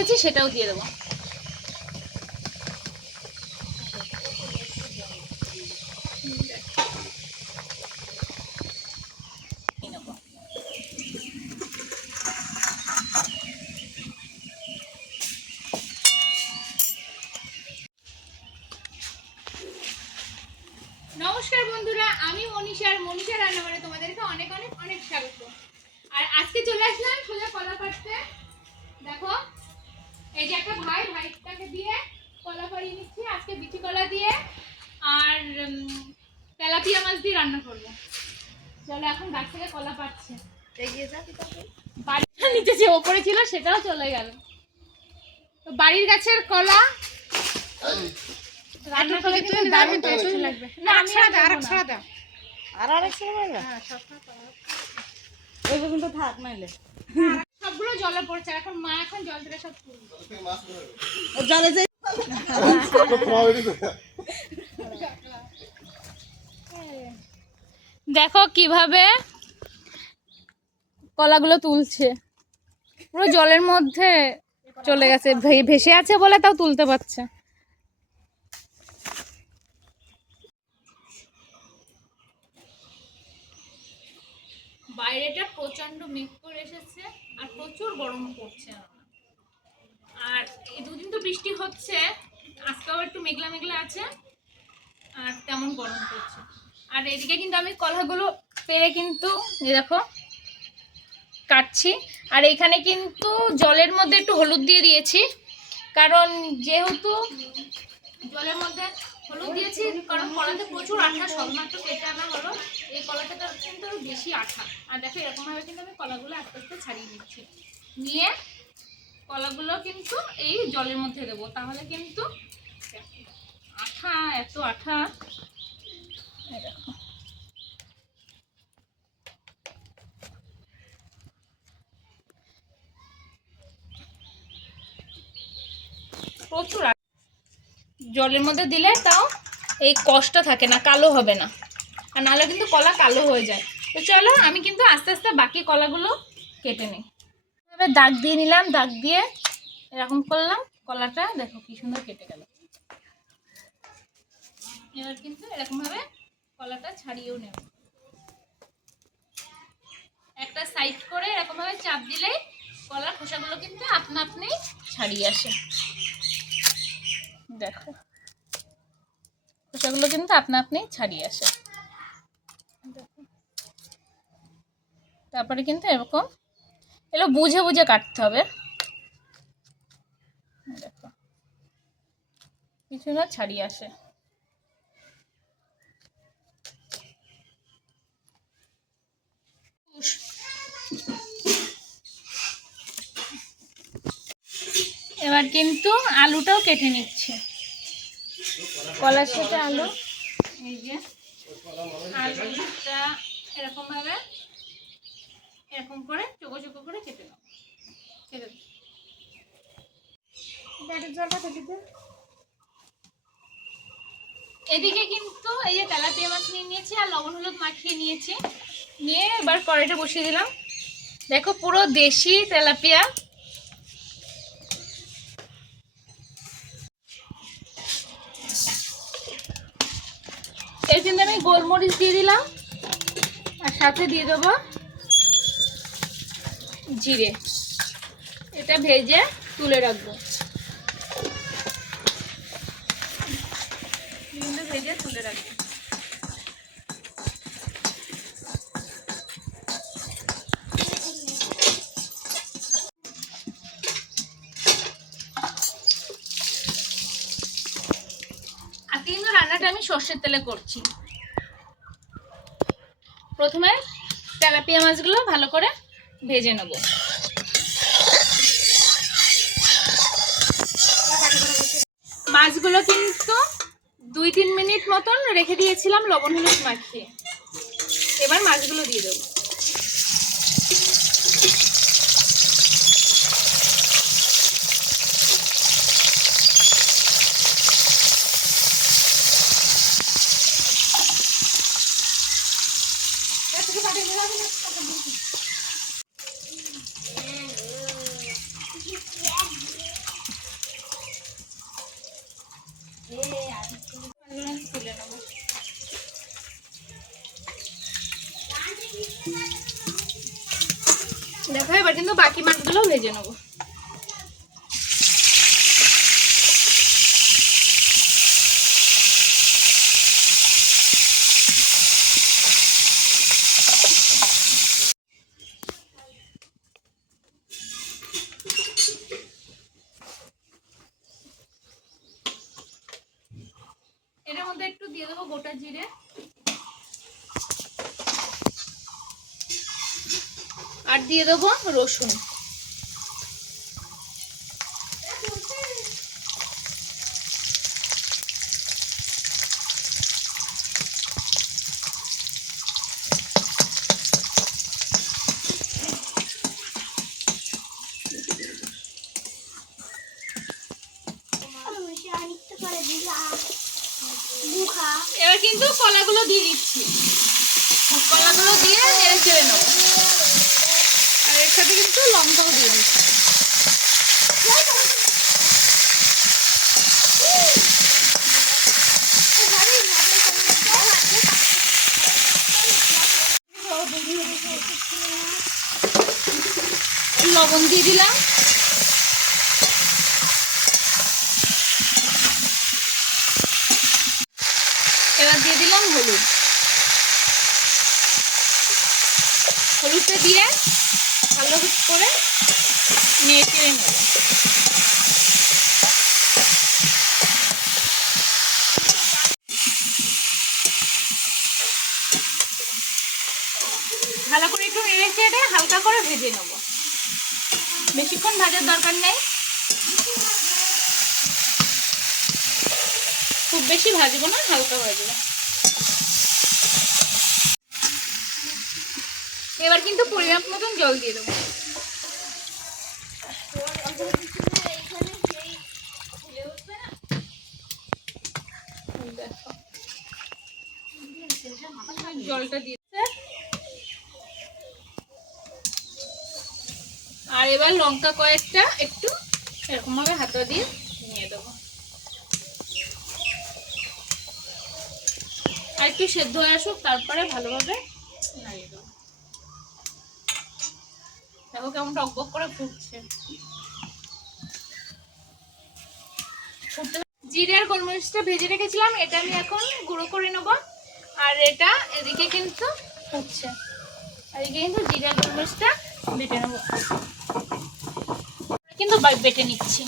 রেখেছি সেটাও দিয়ে দেবো। নমস্কার বন্ধুরা, আমি মনীষা রান্নাঘরে তোমাদেরকে অনেক অনেক অনেক স্বাগত। আর আজকে চলে আসলাম সোজা কলা কাটতে। দেখো এই যে একটা ভাইটাকে দিয়ে কলা পাড়িয়ে নিচ্ছি আজকে বিচি কলা দিয়ে, আর তেলাপিয়া মাছ দিয়ে রান্না করব। চলো এখন গাছ থেকে কলা পাড়ছে। এগিয়ে যা, বাড়িটা নিচে যে ওপরে ছিল সেটাও চলে গেল। তো বাড়ির গাছের কলা রান্না করে কিন্তু দারুণ টেস্ট লাগবে। না আমি আরেক ছাড়া দাও, আরেক ছাড়া দাও। হ্যাঁ সবটা কিন্তু থাক নাইলে সবগুলো জলে পড়ছে। এখন মা এখন জল ধরে সব তুলবে। জলে যাই দেখো কিভাবে কলাগুলো তুলছে, পুরো জলের মধ্যে চলে গেছে, ভেসে আছে বলে তাও তুলতে পারছে। বাইরেটা প্রচন্ড মেঘ করে এসেছে আর প্রচুর গরম পড়ছে। আর এই দুদিন তো বৃষ্টি হচ্ছে, আজকেও একটু মেঘলা মেঘলা আছে আর তেমন গরম পড়ছে। আর এদিকে কিন্তু আমি কলাগুলো পেরে কিন্তু দেখো কাটছি। আর এখানে কিন্তু জলের মধ্যে একটু হলুদ দিয়ে দিয়েছি, কারণ যেহেতু জলের মধ্যে হলুদ দিয়েছি কারণ কলাতে প্রচুর আঠা, সবমাত্র কেটে আনা হলো। এই কলাটা কিন্তু বেশি আঠা। আর দেখো এরকমভাবে কিন্তু আমি কলাগুলো আস্তে আস্তে ছাড়িয়ে নিচ্ছি, নিয়ে কলাগুলো কিন্তু এই জলের মধ্যে দেবো। তাহলে কিন্তু আঠা, এত আঠা দেখো। প্রচুর জলের মধ্যে দিলে তাও এই কষ্ট থাকে না, কালো হবে না, আর নাহলে কিন্তু কলা কালো হয়ে যায়। তো চলো আমি কিন্তু আস্তে আস্তে বাকি কলাগুলো কেটে নিই। এভাবে দাগ দিয়ে নিলাম, দাগ দিয়ে এরকম করলাম, কলাটা দেখো কি সুন্দর কেটে গেল। এবার কিন্তু এরকমভাবে কলাটা ছাড়িয়েও নেব। একটা সাইড করে এরকমভাবে চাপ দিলেই কলার খোসাগুলো কিন্তু আপনা আপনি ছাড়িয়ে আসে। দেখো খোসাগুলো কিন্তু আপনা আপনি ছাড়িয়ে আসে। তারপরে কিন্তু এরকম এগুলো বুঝে বুঝে কাটতে হবে। দেখো কিছু না ছাড়িয়ে আসে। এবার কিন্তু আলুটাও কেটে নিচ্ছে, কলার সাথে আলু। এই যে আলুটা এরকম ভাবে এরকম করে চোখো চোখো করে কেটে নাও, কেটে এদিকে কিন্তু এই যে তেলাপিয়া মাছ নিয়ে নিয়েছি আর লবণ হলুদ মাখিয়ে নিয়েছি, নিয়ে এবার কড়াইটা বসিয়ে দিলাম। দেখো পুরো দেশি তেলাপিয়া। এর কিন্তু আমি গোলমরিচ দিয়ে দিলাম আর সাথে দিয়ে দেবো জিরে। এটা ভেজে তুলে রাখবো, ভেজে তুলে রাখবো। আজকে কিন্তু রান্নাটা আমি সর্ষের তেলে করছি। প্রথমে তেলাপিয়া মাছগুলো ভালো করে ভেজে নেব। মাছগুলো কিন্তু 2-3 মিনিট মতন রেখে দিয়েছিলাম লবণ হলুদ মাখিয়ে। এবার মাছগুলো দিয়ে দেবো। দেখো এবার কিন্তু বাকি মাছগুলো ভেজে নেবো। এর মধ্যে একটু দিয়ে দেবো গোটা জিরে, আর দিয়ে দেবো রসুন। এবার কিন্তু কলাগুলো দিয়ে দিচ্ছি, কলাগুলো দিয়ে নেড়ে চেড়ে নেবো। আর এর সাথে কিন্তু লঙ্কাও দিয়ে দিচ্ছি। লবণ দিয়ে দিলাম, এবার দিয়ে দিলাম হলুদ। হলুদটা দিয়ে ভালো করে নেড়ে চেড়ে নেব। ভালো করে একটু নেড়ে চেড়ে হালকা করে ভেজে নেব, বেশিক্ষণ ভাজার দরকার নেই, খুব বেশি ভাজবো না, হালকা ভাজবো। এবার কিন্তু পরিমাপ মতন জল দিয়ে দেবো। জলটা দিচ্ছে, আর এবার লঙ্কা কয়েকটা একটু এরকম ভাবে হাতা দিয়ে নিয়ে দেবো। আর একটু সেদ্ধ হয়ে আসুক, তারপরে ভালোভাবে নাড়িয়ে দেবো। দেখো কেমন টকবক করে ফুটছে। জিরে আর গোলমরিচটা ভেজে রেখেছিলাম, এটা আমি এখন গুঁড়ো করে নেব। আর এটা এদিকে কিন্তু ফুটছে, আর এদিকে কিন্তু জিরে আর গোলমরিচটা বেটে নেব, কিন্তু বেটে নিচ্ছি।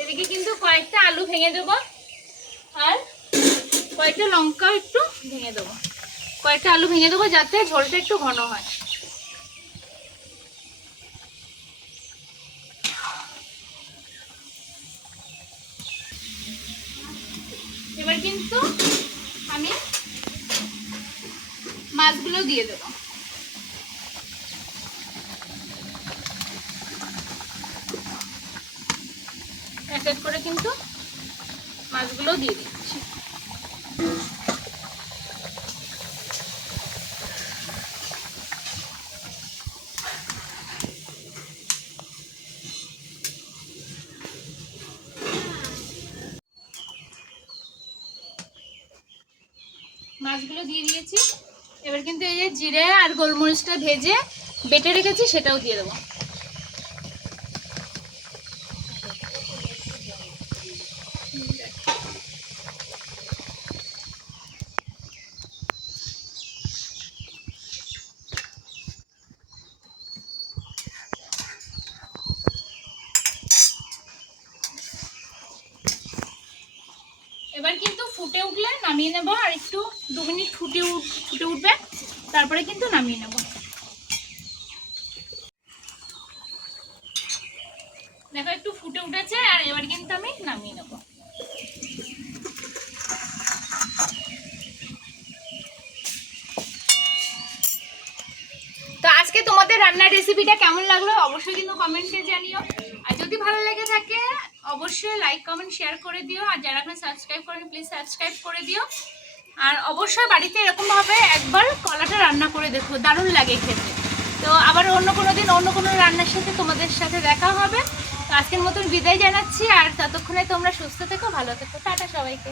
এদিকে কিন্তু কয়েকটা আলু ভেঙে দেবো, আর কয়েকটা লঙ্কা একটু ভেঙে দেবো। কয়েকটা আলু ভেঙে দেবো যাতে ঝোলটা একটু ঘন হয়। এবার কিন্তু আমি মাছগুলো দিয়ে দেবো। এক এক করে কিন্তু মাছগুলো দিয়ে দিচ্ছি। মাছগুলো দিয়ে দিয়েছি, এবার কিন্তু এই যে জিরে আর গোলমরিচটা ভেজে বেটে রেখেছি সেটাও দিয়ে দেবো। এবার কিন্তু ফুটে উঠলে নামিয়ে নেব, আর একটু 2 মিনিট ফুটে উঠবে, তারপরে কিন্তু নামিয়ে নেব। দেখো একটু ফুটে উঠেছে, আর এবার কিন্তু আমি নামিয়ে নেব। তো আজকে তোমাদের রান্নার রেসিপিটা কেমন লাগলো অবশ্যই কিন্তু কমেন্টে জানিও। আর যদি ভালো লেগে থাকে অবশ্যই লাইক কমেন্ট শেয়ার করে দিও, আর যারা এখন সাবস্ক্রাইব করেনি প্লিজ সাবস্ক্রাইব করে দিও। আর অবশ্যই বাড়িতে এরকমভাবে একবার কলাটা রান্না করে দেখো, দারুণ লাগে খেতে। তো আবার অন্য কোনো দিন অন্য কোনো রান্নার সাথে তোমাদের সাথে দেখা হবে। তো আজকের মতন বিদায় জানাচ্ছি, আর ততক্ষণে তোমরা সুস্থ থেকো, ভালো থেকো, টাটা সবাইকে।